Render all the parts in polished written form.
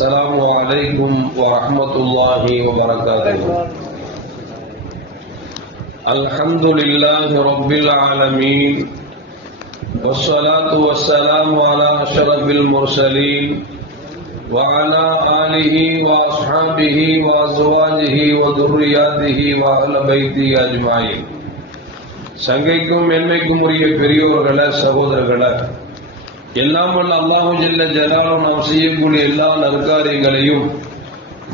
السلام عليكم ورحمة الله وبركاته. الحمد لله رب العالمين والصلاة والسلام على أشرف المرسلين وعلى آله وأصحابه وأزواجه وذرياته وأهل بيته أجمعين. சங்கைக்கும் மென்மைக்கும் உரிய பெரியோர்களே, சகோதரர்களே, எல்லாம் வல்ல அல்லாஹு ஜல்ல ஜலாலுஹு நாம் செய்யக்கூடிய எல்லா நற்காரியங்களையும்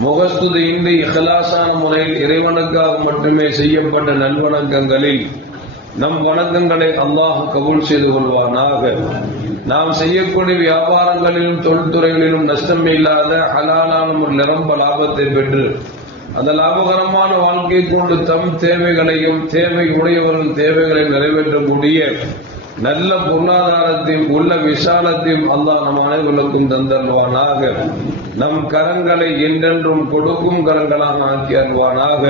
முகஸ்துதியின்றி இஹ்லாஸான முறையில் இறைவனுக்காக மட்டுமே செய்யப்பட்ட நல்வணக்கங்களில் நம் வணக்கங்களை அல்லாஹ் கபூல் செய்து கொள்வானாக. நாம் செய்யக்கூடிய வியாபாரங்களிலும் தொழில்துறைகளிலும் நஷ்டம் இல்லாத ஹலாலான ஒரு நிரம்ப லாபத்தை பெற்று அந்த லாபகரமான வாழ்க்கை கொண்டு தம் தேவைகளையும் தேவை உடையவர்கள் தேவைகளை நிறைவேற்றக்கூடிய நல்ல பொருளாதாரத்தையும் உள்ள விசாலத்தையும் அல்லாஹ் நம் அனைவருக்கும் தந்தருவானாக. நம் கரங்களை என்றென்றும் கொடுக்கும் கரங்களாக ஆக்கி அருள்வானாக.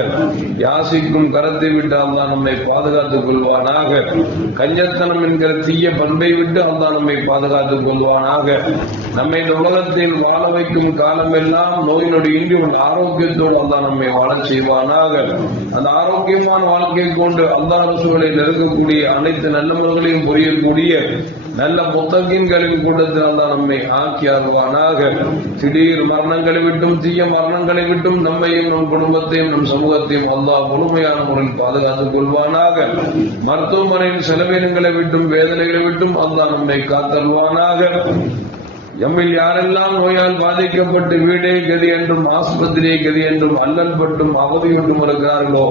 யாசிக்கும் கரத்தை விட்டு அல்லாஹ் நம்மை பாதுகாத்துக் கொள்வானாக. கஞ்சத்தனம் என்கிற தீய பண்பை விட்டு அல்லாஹ் நம்மை பாதுகாத்துக் கொள்வானாக. நம்மை இந்த உலகத்தில் வாழ வைக்கும் காலமெல்லாம் நோய் நொடி இன்றி உள்ள ஆரோக்கியத்தோடு அல்லாஹ் நம்மை வாழச் செய்வானாக. அந்த ஆரோக்கியமான வாழ்க்கை கொண்டு அல்லாஹ் ரசூலை நெருங்கக்கூடிய அனைத்து நல்ல முறைகளையும் புரியக்கூடிய நல்ல முத்தகீன்களின் கூட்டத்தில் அல்லாஹ் நம்மை ஆக்கி அருள்வானாக. திடீர் மரணங்களை விட்டும் தீய மரணங்களை விட்டும் நம்மையும் நம் குடும்பத்தையும் நம் சமூகத்தையும் அல்லாஹ் முழுமையான முறையில் பாதுகாத்துக் கொள்வானாக. மருத்துவமனையின் செலவினங்களை விட்டும் வேதனைகளை விட்டும் அல்லாஹ் நம்மை காத்தருள்வானாக. எம்மில் யாரெல்லாம் நோயால் பாதிக்கப்பட்டு வீடே கதி என்றும் ஆஸ்பத்திரியை கதி என்றும் அல்லல் பட்டும் அவதியுண்டும் இருக்கிறார்களோ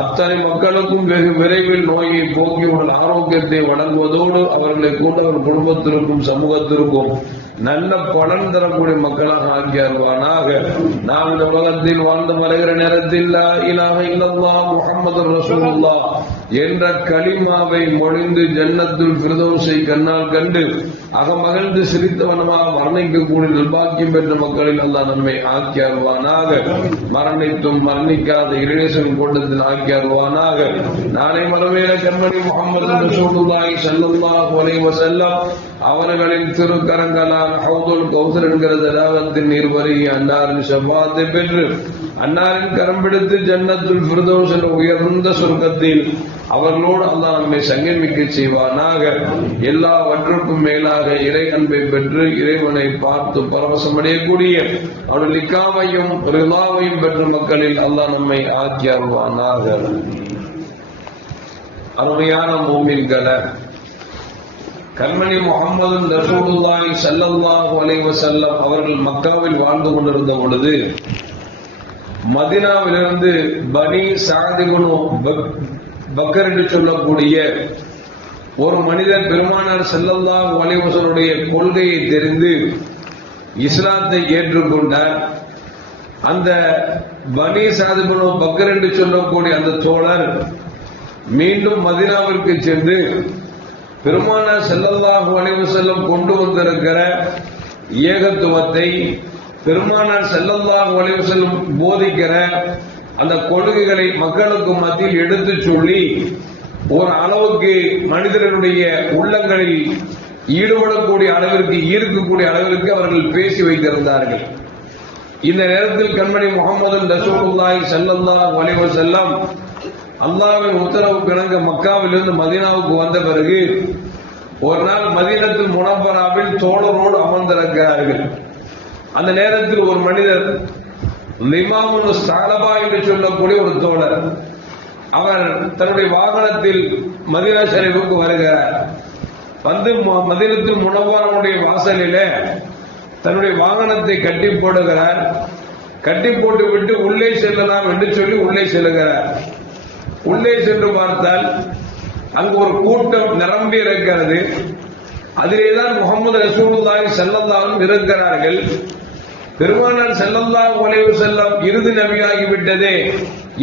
அத்தனை மக்களுக்கும் வெகு விரைவில் நோயை போக்கி உள்ள ஆரோக்கியத்தை வழங்குவதோடு அவர்களை கூட ஒரு குடும்பத்திற்கும் சமூகத்திற்கும் நல்ல பலன் தரக்கூடிய மக்களாக ஆக்கி அருள்வானாக. நாம் இந்த உலகத்தில் வாழ்ந்து மறைகிற நேரத்தில் லா இலாஹ இல்லல்லாஹ் முஹம்மது ரசூலுல்லாஹ் என்ற கலிமாவை மொழிந்து ஜன்னத்துல் ஃபிர்தௌஸை கண்ணால் கண்டு அகமகிழ்ந்து சிரித்தவனமாக மரணிக்கக்கூடிய நிர்பாக்கியம் பெற்ற மக்களில் அல்லாஹ் நம்மை ஆக்கி அருள்வானாக. மரணித்தும் மரணிக்காத இறைநேசன் கூட்டத்தில் ஆக்கி அருள்வானாக. நாளை மறுமையில கண்மணி முஹம்மது ரசூலுல்லாஹி ஸல்லல்லாஹு அலைஹி வஸல்லம் அவர்களின் திருக்கரங்களால் ஹவுதுல் கௌசர் என்கிற தடாகத்தின் நீர் வருகி அன்னாரின் ஷஃபாஅத்தை பெற்று அன்னாரின் கரம் பிடித்து ஜன்னத்துல் ஃபிர்தௌஸ் என்ற உயர்ந்த சொர்க்கத்தில் அவர்களோடு அல்லாஹ் நம்மை சங்கமிக்க செய்வானாக. எல்லாவற்றுக்கும் மேலாக இறை அன்பை பெற்று இறைவனை பார்த்து பரவசமடையக்கூடிய அவருடைய லிக்காவையும் ரிலாவையும் பெற்ற மக்களில் அல்லாஹ் நம்மை ஆக்கி அருள்வானாக. அருமையான மூமின்களே, கண்மணி முஹம்மது ரசூலுல்லாஹி ஸல்லல்லாஹு அலைஹி வஸல்லம் அவர்கள் மக்காவில் வாழ்ந்து கொண்டிருந்த பொழுது மதீனாவிலிருந்து பனி சஅத் இப்னு பக்கர் என்று சொல்லக்கூடிய ஒரு மனிதர் பெருமானார் ஸல்லல்லாஹு அலைஹி வஸல்லுடைய கொள்கையை தெரிந்து இஸ்லாத்தை ஏற்றுக்கொண்டார். அந்த பனி சஅத் இப்னு பக்கர் என்று சொல்லக்கூடிய அந்த தோழர் மீண்டும் மதீனாவிற்கு சென்று பெருமானார் ஸல்லல்லாஹு அலைஹி வஸல்லம் கொண்டு வந்திருக்கிற ஏகத்துவத்தை பெருமானார் ஸல்லல்லாஹு அலைஹி வஸல்லம் போதிக்கிற அந்த கொள்கைகளை மக்களுக்கு மத்தியில் எடுத்து சொல்லி ஒரு அளவுக்கு மனிதர்களுடைய உள்ளங்களில் ஈடுபடக்கூடிய அளவிற்கு ஈர்க்கக்கூடிய அளவிற்கு அவர்கள் பேசி வைத்திருந்தார்கள். இந்த நேரத்தில் கண்மணி முஹம்மது ரசூலுல்லாஹி ஸல்லல்லாஹு அலைஹி வஸல்லம் அல்லாஹ்வின் உத்தரவுக்கு இணங்க மக்காவிலிருந்து மதீனாவுக்கு வந்த பிறகு ஒரு நாள் மதீனத்துல் முனவ்வராவில் தோழரோடு அமர்ந்திருக்கிறார்கள். அந்த நேரத்தில் ஒரு மனிதர் லிமாமுன் சாலபா என்று சொல்லக்கூடிய ஒரு தோழர், அவர் தன்னுடைய வாகனத்தில் மதீனா ஷரீஃபுக்கு வருகிறார். வந்து மதீனத்துல் முனவ்வராவுடைய வாசலிலே தன்னுடைய வாகனத்தை கட்டி போடுகிறார். கட்டி போட்டு விட்டு உள்ளே செல்லலாம் என்று சொல்லி உள்ளே செல்லுகிறார். உள்ளே சென்று பார்த்தால் அங்கு ஒரு கூட்டம் நிரம்பி இருக்கிறது. அதிலேதான் முஹம்மது ரசூலுல்லாஹி ஸல்லல்லாஹு அலைஹி இருக்கிறார்கள். பெருமானார் ஸல்லல்லாஹு அலைஹி வஸல்லம் இறுதி நபியாகிவிட்டதே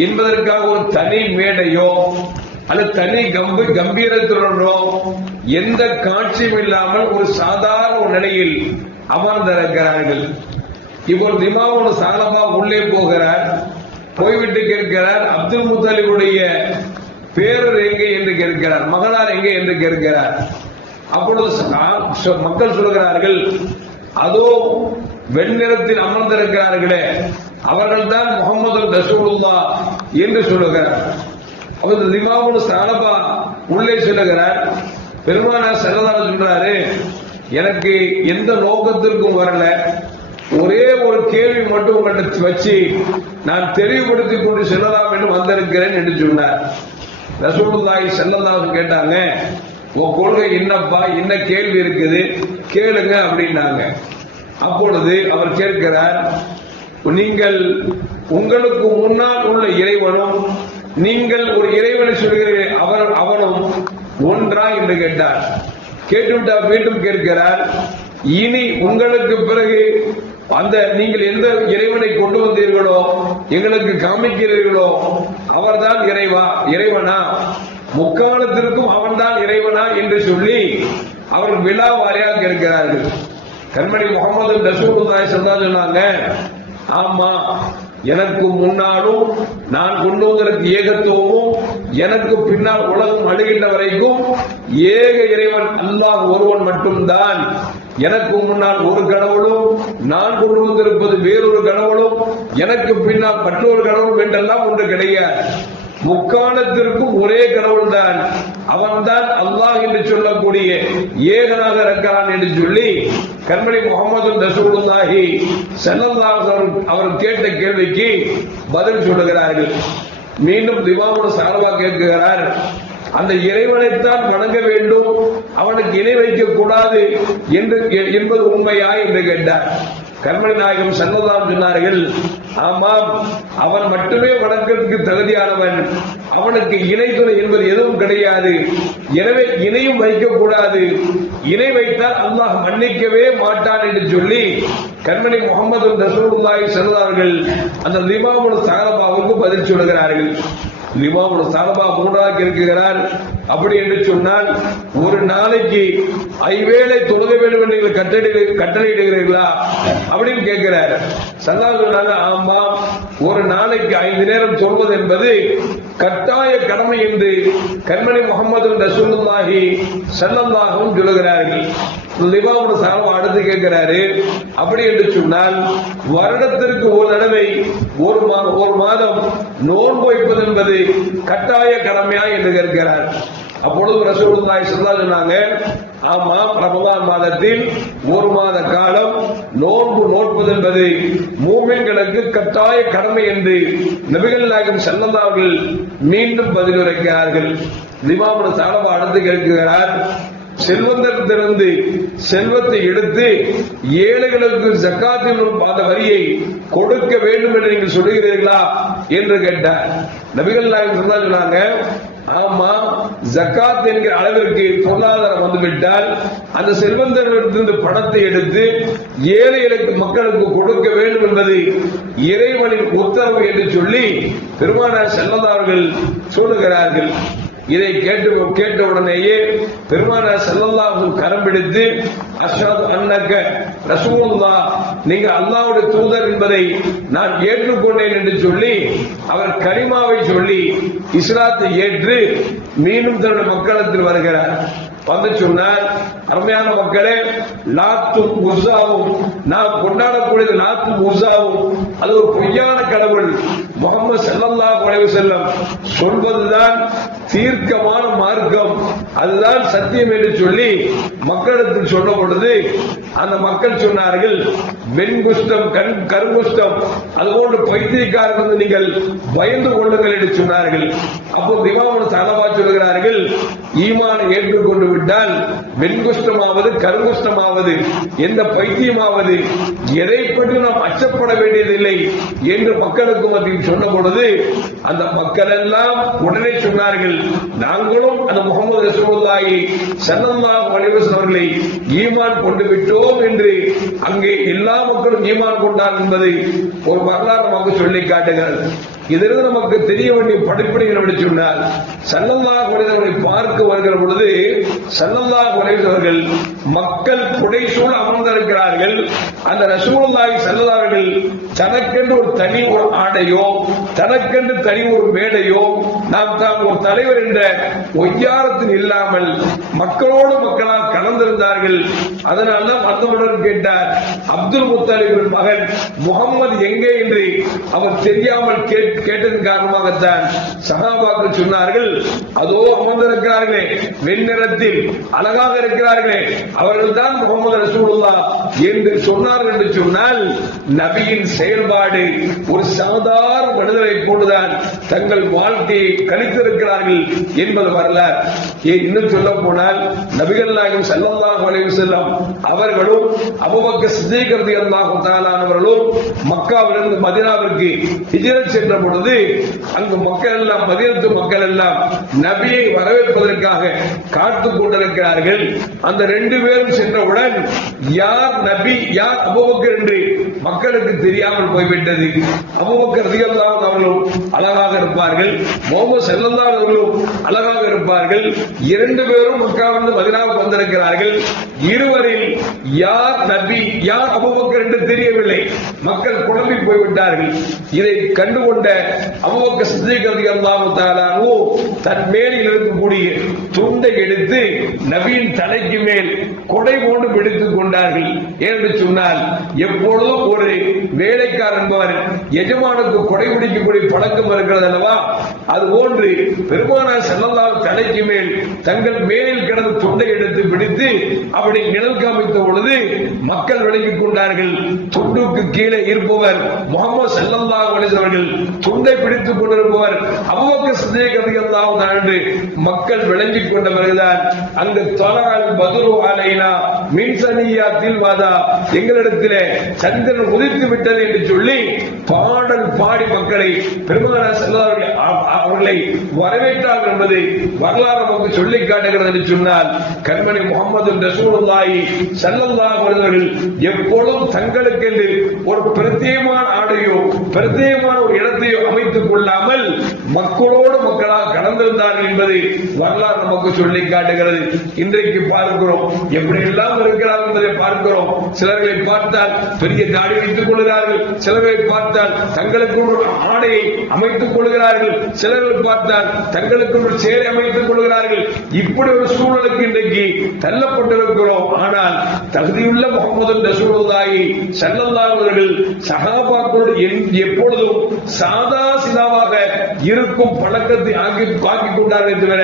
என்பதற்காக ஒரு தனி மேடையோ அல்லது தனி கம்பீரத்துடனோ எந்த காட்சியும் இல்லாமல் ஒரு சாதாரண ஒரு நிலையில் அமர்ந்திருக்கிறார்கள். இப்போது இமாமுன் சாலபா உள்ளே போகிறார். போய்விட்டு கேட்கிறார், அப்துல் முத்தலிபுடைய பேரர் எங்கே என்று கேட்கிறார், மகனார் எங்கே என்று கேட்கிறார். அப்பொழுது மக்கள் சொல்கிறார்கள், அதோ வெண்ணிறத்தில் அமர்ந்திருக்கிறார்களே அவர்கள் தான் முகமது ரசூலுல்லாஹ் என்று சொல்லுகிறார். அவர் இமாமுல் சாலபா உள்ளே சொல்லுகிறார், பெருமானார் ஸல்லல்லாஹு அலைஹி சொல்றாரு, எனக்கு எந்த நோக்கத்திற்கும் வரல, ஒரே ஒரு கேள்வி மட்டும் உங்கள்கிட்ட வச்சு நான் தெளிவுபடுத்திக் கொண்டு செல்லலாம் என்று வந்திருக்கிறேன் என்று சொன்னார். ரசூலுல்லாஹி ஸல்லல்லாஹு அலைஹி கேட்டாங்க, உன் கொள்கை என்னப்பா, என்ன கேள்வி இருக்குது கேளுங்க அப்படின்னாங்க. அப்பொழுது அவர் கேட்கிறார், நீங்கள் உங்களுக்கு முன்னால் உள்ள இறைவனும் நீங்கள் ஒரு இறைவனை சொல்கிறீர்கள் அவனும் ஒன்றா என்று கேட்டார். கேட்டுவிட்டார். மீண்டும் கேட்கிறார், இனி உங்களுக்கு பிறகு அந்த நீங்கள் எந்த இறைவனை கொண்டு வந்தீர்களோ எங்களுக்கு காமிக்கிறீர்களோ அவர்தான் இறைவனா, முக்காலத்திற்கும் அவன்தான் இறைவனா என்று சொல்லி அவர்கள் விழாவாரியாக கேட்கிறார்கள். கண்மணி முகமது ரசூலுல்லாஹி ஸல்லல்லாஹு அலைஹி சொன்னாங்க, ஆமா, எனக்கு முன்னாலும் நான் கொண்டு வந்ததற்கு ஏகத்துவமும் எனக்கு பின்னால் உலகம் அழுகின்ற வரைக்கும் ஏக இறைவன் அல்லாஹ் ஒருவன் மட்டும்தான். எனக்கு முன்னால் ஒரு கடவுளும் நான் கொண்டு வந்திருப்பது வேறொரு கடவுளும் எனக்கு பின்னால் மற்றொரு கடவுளும் என்றெல்லாம் ஒன்று கிடையாது. முக்காலத்திற்கும் ஒரே கடவுள் தான், அவன்தான் அல்லாஹ் என்று சொல்லக்கூடிய ஏகனாக இருக்கிறான் என்று சொல்லி கண்மணி முகமது ரசூலுல்லாஹி ஸல்லல்லாஹு அலைஹி அவர் கேட்ட கேள்விக்கு பதில் சொல்லுகிறார்கள். மீண்டும் இமாமுல் சாலபா கேட்கிறார், அந்த இறைவனைத்தான் வணங்க வேண்டும், அவனுக்கு இணை வைக்க கூடாது என்பது உண்மையா என்று கேட்டார். கண்மணி நாயகம் ஸல்லல்லாஹு அலைஹி சொன்னார்கள், ஆமாம், அவன் மட்டுமே வணக்கத்துக்கு தகுதியானவன், அவனுக்கு இணை துணை என்பது எதுவும் கிடையாது, எனவே இணையும் வைக்கக்கூடாது, இணை வைத்தால் அல்லாஹ் மன்னிக்கவே மாட்டான் என்று சொல்லி கண்மணி முகமது ரசூலுல்லாஹி ஸல்லல்லாஹு அலைஹி அந்த இமாமுல் சாலபாவுக்கு பதில் சொல்கிறார்கள். இமாமுல் சாலபா மூன்றாக இருக்கிறார். அப்படி என்று சொன்னால் ஒரு நாளைக்கு 5 வேளை தொழுக வேண்டும் என்று நீங்கள் கட்டளையிடுகிறீர்களா அப்படின்னு கேட்கிறார். ஸல்லல்லாஹு சொன்னாங்க, ஆமா, ஒரு நாளைக்கு 5 நேரம் சொல்வது என்பது கட்டாய கடமை என்று கண்மணி முகமது ரசூலுல்லாஹி ஸல்லல்லாஹு அலைஹி சொல்லுகிறார்கள். இமாமுல் சாலபா அடுத்து கேட்கிறாரு, அப்படி என்று சொன்னால் வருடத்திற்கு ஒரு தடவை ஒரு மாதம் நோன்பு வைப்பது என்பது கட்டாய கடமையா என்று கேட்கிறார். அப்பொழுது ரசூலுல்லாஹி ஸல்லல்லாஹு சொன்னாங்க, ஆமா, ரமலான் மாதத்தில் ஒரு மாத காலம் நோன்பு நோட்பது என்பது மூமின்களுக்கு கட்டாய கடமை என்று நபிகள் நாயகம் ஸல்லல்லாஹு அலைஹி மீண்டும் பதிலுரைக்கிறார்கள். இமாமுல் சாலபா அடுத்து கேட்கிறார், செல்வந்தத்திலிருந்து செல்வத்தை எடுத்து ஏழைகளுக்கு ஜக்காத்தில் அந்த வரியை கொடுக்க வேண்டும் என்று நீங்கள் சொல்லுகிறீர்களா என்று கேட்டார். நபிகள் நாயகம் சொன்னாங்க, ஆமா, ஜக்காத் என்கிற அளவிற்கு பொருளாதாரம் வந்துவிட்டால் அந்த செல்வந்தர்களிடத்திலிருந்து பணத்தை எடுத்து ஏழைகளுக்கு மக்களுக்கு கொடுக்க வேண்டும் என்பது இறைவனின் உத்தரவு என்று சொல்லி பெருமானார் ஸல்லல்லாஹு அலைஹி சொல்லுகிறார்கள். இதை கேட்ட உடனேயே பெருமானார் ஸல்லல்லாஹு அலைஹி கரம் பிடித்து, அஷ்ஹது அன்னக ரசூலுல்லாஹ், நீங்க அல்லாஹ்வுடைய தூதர் என்பதை நான் ஏற்றுக்கொண்டேன் என்று சொல்லி அவர் கலிமாவை சொல்லி இஸ்லாத்தை ஏற்று மீண்டும் தன்னுடைய மக்களத்தில் வருகிறார். வந்து சொன்னார், அருமையான மக்களே, லாத்தும் உஸாவும் நாம் கொண்டாடக்கூடியது லாத்தும் உஸாவும் அது ஒரு பொய்யான கடவுள், முஹம்மது ஸல்லல்லாஹு அலைஹி வஸல்லம் சொல்வதுதான் தீர்க்கமான மார்க்கம், அதுதான் சத்தியம் என்று சொல்லி மக்களுக்கு சொன்ன பொழுது அந்த மக்கள் சொன்னார்கள், வெண்குஷ்டம் கருங்குஷ்டம் அதுபோன்று பைத்தியக்காரர்கள் நீங்கள் பயந்து கொள்ளுங்கள் என்று சொன்னார்கள். அப்போது இமாமுல் சாலபா சொல்கிறார்கள், ஈமானை ஏற்றுக்கொண்டு விட்டால் வெண்குஷ்டமாவது கருங்குஷ்டமாவது எந்த பைத்தியமாவது எதை பற்றி நாம் அச்சப்பட வேண்டியதில்லை என்று மக்களுக்கு மத்தியில் சொன்ன பொழுது அந்த மக்கள் எல்லாம் உடனே சொன்னார்கள், நாங்களும் அந்த முஹம்மது ரசூலுல்லாஹி ஸல்லல்லாஹு அலைஹி வஸல்லம் அவர்களை ஈமான் கொண்டு விட்டோம் என்று அங்கே எல்லா மக்களும் ஈமான் கொண்டார் என்பதை ஒரு வரலாறு நமக்கு சொல்லி காட்டுகிறது. இதிலிருந்து நமக்கு தெரிய வேண்டிய படிப்படிகள் என்று சொன்னால், ஸல்லல்லாஹு அலைஹி வஸல்லம் பார்க்க வருகிற பொழுது ஸல்லல்லாஹு அலைஹி வஸல்லம் மக்கள் புடைசூழ அமர்ந்திருக்கிறார்கள். அந்த ரசூலுல்லாஹி ஸல்லல்லாஹு அலைஹி வஸல்லம் தனக்கென்று ஒரு தனி ஒரு ஆடையோ, தனக்கென்று தனி ஒரு மேடையோ, நாம் தான் ஒரு தலைவர் என்ற ஒய்யாரத்தில் இல்லாமல் மக்களோடு மக்களால் கலந்திருந்தார்கள். அதனால்தான் வந்தவுடன் கேட்டார், அப்துல் முத்தலிபின் மகன் முகம்மது எங்கே என்று அவர் தெரியாமல் கேட்டதன் காரணமாகத்தான் சஹாபாக்கள் சொன்னார்கள், அதோ அமர்ந்திருக்கிறார்களே, வெண்ணிறத்தில் அழகாக இருக்கிறார்களே, அவர்கள் தான் முகமது ரசூலுல்லாஹ் என்று சொன்னார்கள். என்று சொன்னால் நபியின் செயல்பாடு ஒரு சாதாரண மனிதரை போன்றுதான் தங்கள் வாழ்க்கையை கழித்திருக்கிறார்கள் என்பது வரலாறு. இன்னும் சொல்ல போனால் நபிகள் நாயகம் ஸல்லல்லாஹு அலைஹி வஸல்லம் அவர்களும் அபூபக்கர் சித்தீக் ரலியல்லாஹு தஆலா அவர்களும் மக்காவிலிருந்து மதீனாவிற்கு ஹிஜ்ரத் சென்ற பொழுது அங்கு மக்கள் எல்லாம், மதீனத்து மக்கள் எல்லாம் நபியை வரவேற்பதற்காக காத்துக் கொண்டிருக்கிறார்கள். அந்த ரெண்டு பேரும் சென்றவுடன் யார் நபி யார் அபூபக்கர் என்று மக்களுக்கு தெரியாமல் போய்விட்டது. அபூபக்கர் ரலியல்லாஹு அவர்களும் அழகாக இருப்பார்கள், முஹம்மது ஸல்லல்லாஹு அலைஹி அவர்களும் அழகாக இருப்பார்கள். இரண்டு பேரும் மக்காவிலிருந்து மதீனாவுக்கு வந்திருக்கிறார்கள். இருவரில் யார் நபி யார் அபூபக்கர் என்று தெரியவில்லை. மக்கள் குழம்பி போய்விட்டார்கள். இதை கண்டுகொண்ட அபூபக்கர் சித்தீக் ரலியல்லாஹு தஆலா தன் மேலில் இருக்கக்கூடிய துண்டை எடுத்து நபியின் தலைக்கு மேல் கொடை போன்று பிடித்துக் கொண்டார்கள். என்று சொன்னால், எப்பொழுதும் ஒரு வேலைக்காரன் என்பவர் எஜமானுக்கு கொடை பிடிக்கக்கூடிய பழக்கம் இருக்கிறது அல்லவா, அதுபோன்று பெருமானார் ஸல்லல்லாஹு தலைக்கு மேல் தங்கள் மேலில் கிடந்த துண்டை எடுத்து பிடித்து அப்படி நிழல் காமித்த பொழுது மக்கள் விளங்கிக் கொண்டார்கள், துண்டுக்கு கீழே இருப்பவர் முஹம்மது ஸல்லல்லாஹு அலைஹி வஸல்லம், துண்டை பிடித்துக் கொண்டிருப்பவர் அபூபக்கர் சித்தீக் ரலியல்லாஹு அன்ஹு என்று மக்கள் விளங்கிக் கொண்ட பிறகுதான் அங்கு தலஅல் பத்ரு அலைனா மின் சனியாத்தில் வாதா, எங்களிடத்திலே சந்திரன் உதித்து விட்டது என்று சொல்லி பாடல் பாடி மக்களை பெருமானார் ஸல்லல்லாஹு அலைஹி அவர்களை வரவேற்றார்கள் என்பது வரலாறு நமக்கு சொல்லி காட்டுகிறது. என்று சொன்னால், கண்மணி முஹம்மது ரசூலுல்லாஹி ஸல்லல்லாஹு அலைஹி வஸல்லம் எப்பொழுதும் தங்களுக்கென்று ஒரு பிரத்யேகமான ஆடையோ பிரத்யேகமான ஒரு இடத்தையோ அமைத்துக் கொள்ளாமல் மக்களோடு மக்களாக கலந்திருந்தார்கள் என்பது வரலாறு நமக்கு சொல்லி காட்டுகிறது. இன்றைக்கு பார்க்கிறோம் எப்படி எல்லாம் இருக்கிறார்கள் என்பதை பார்க்கிறோம். சிலர்களை பார்த்தால் பெரிய தாடி வைத்துக் கொள்கிறார்கள், சிலர்களை பார்த்தால் தங்களுக்கு ஒரு ஆடையை அமைத்துக் கொள்கிறார்கள், சிலர்கள் பார்த்தால் தங்களுக்கு ஒரு சேரை அமைத்துக் கொள்கிறார்கள். இப்படி ஒரு சூழலுக்கு இன்றைக்கு தள்ளப்பட்டிருக்கிறோம். ஆனால் தகுதியுள்ள முஹம்மது ரசூலுல்லாஹி ஸல்லல்லாஹு அலைஹி வஸல்லம் சஹாபாக்களோடு எப்பொழுதும் சாதா சிதாவாக இருக்கும் பழக்கத்தை ஆக்கிக் கொண்டார்கள் தவிர,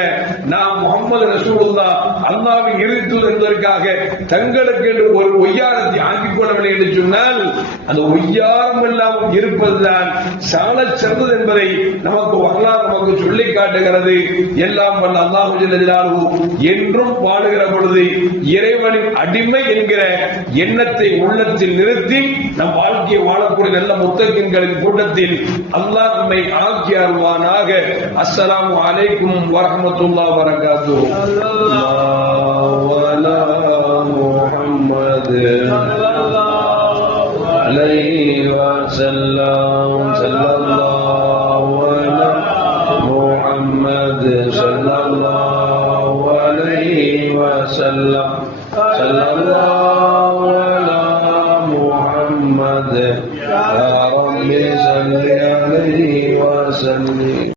நாம் முஹம்மது ரசூலுல்லாஹ் அல்லாஹ்வின் இறுதி தூதர் என்பதற்காக தங்களுக்கு என்று ஒரு ஒய்யாரத்தை ஆக்கிக் கொள்ளவில்லை. என்று சொன்னால், அந்த ஒய்யாரம் எல்லாம் இருப்பதுதான் சாலச் சிறந்தது என்பதை நமக்கு வரலாறு நமக்கு சொல்லி காட்டுகிறது. எல்லாம் வல்ல அல்லாஹ் ஜல்ல ஜலாலுஹு என்றும் வாழுகிற பொழுது இறைவனின் அடிமை என்கிற எண்ணத்தை உள்ளத்தில் நிறுத்தி நம் வாழ்க்கையை வாழக்கூடிய நல்ல முத்தகீன்களின் கூட்டத்தில் அல்லாஹ் நம்மை ஆக்கி அருள்வானாக. அஸ்ஸலாமு அலைக்கும் வரஹ்மத்துல்லாஹி வபரகாத்துஹு. ஸல்லல்லாஹு அலா முஹம்மது அலைஹி வஸல்லம். ஸல்லல்லாஹு அலா முஹம்மது ஸல்லல்லாஹு அலைஹி வஸல்லம். ஸல்லல்லாஹு அலா முஹம்மது யா ரப்பி ஸல்லி அலைஹி வஸல்லம்.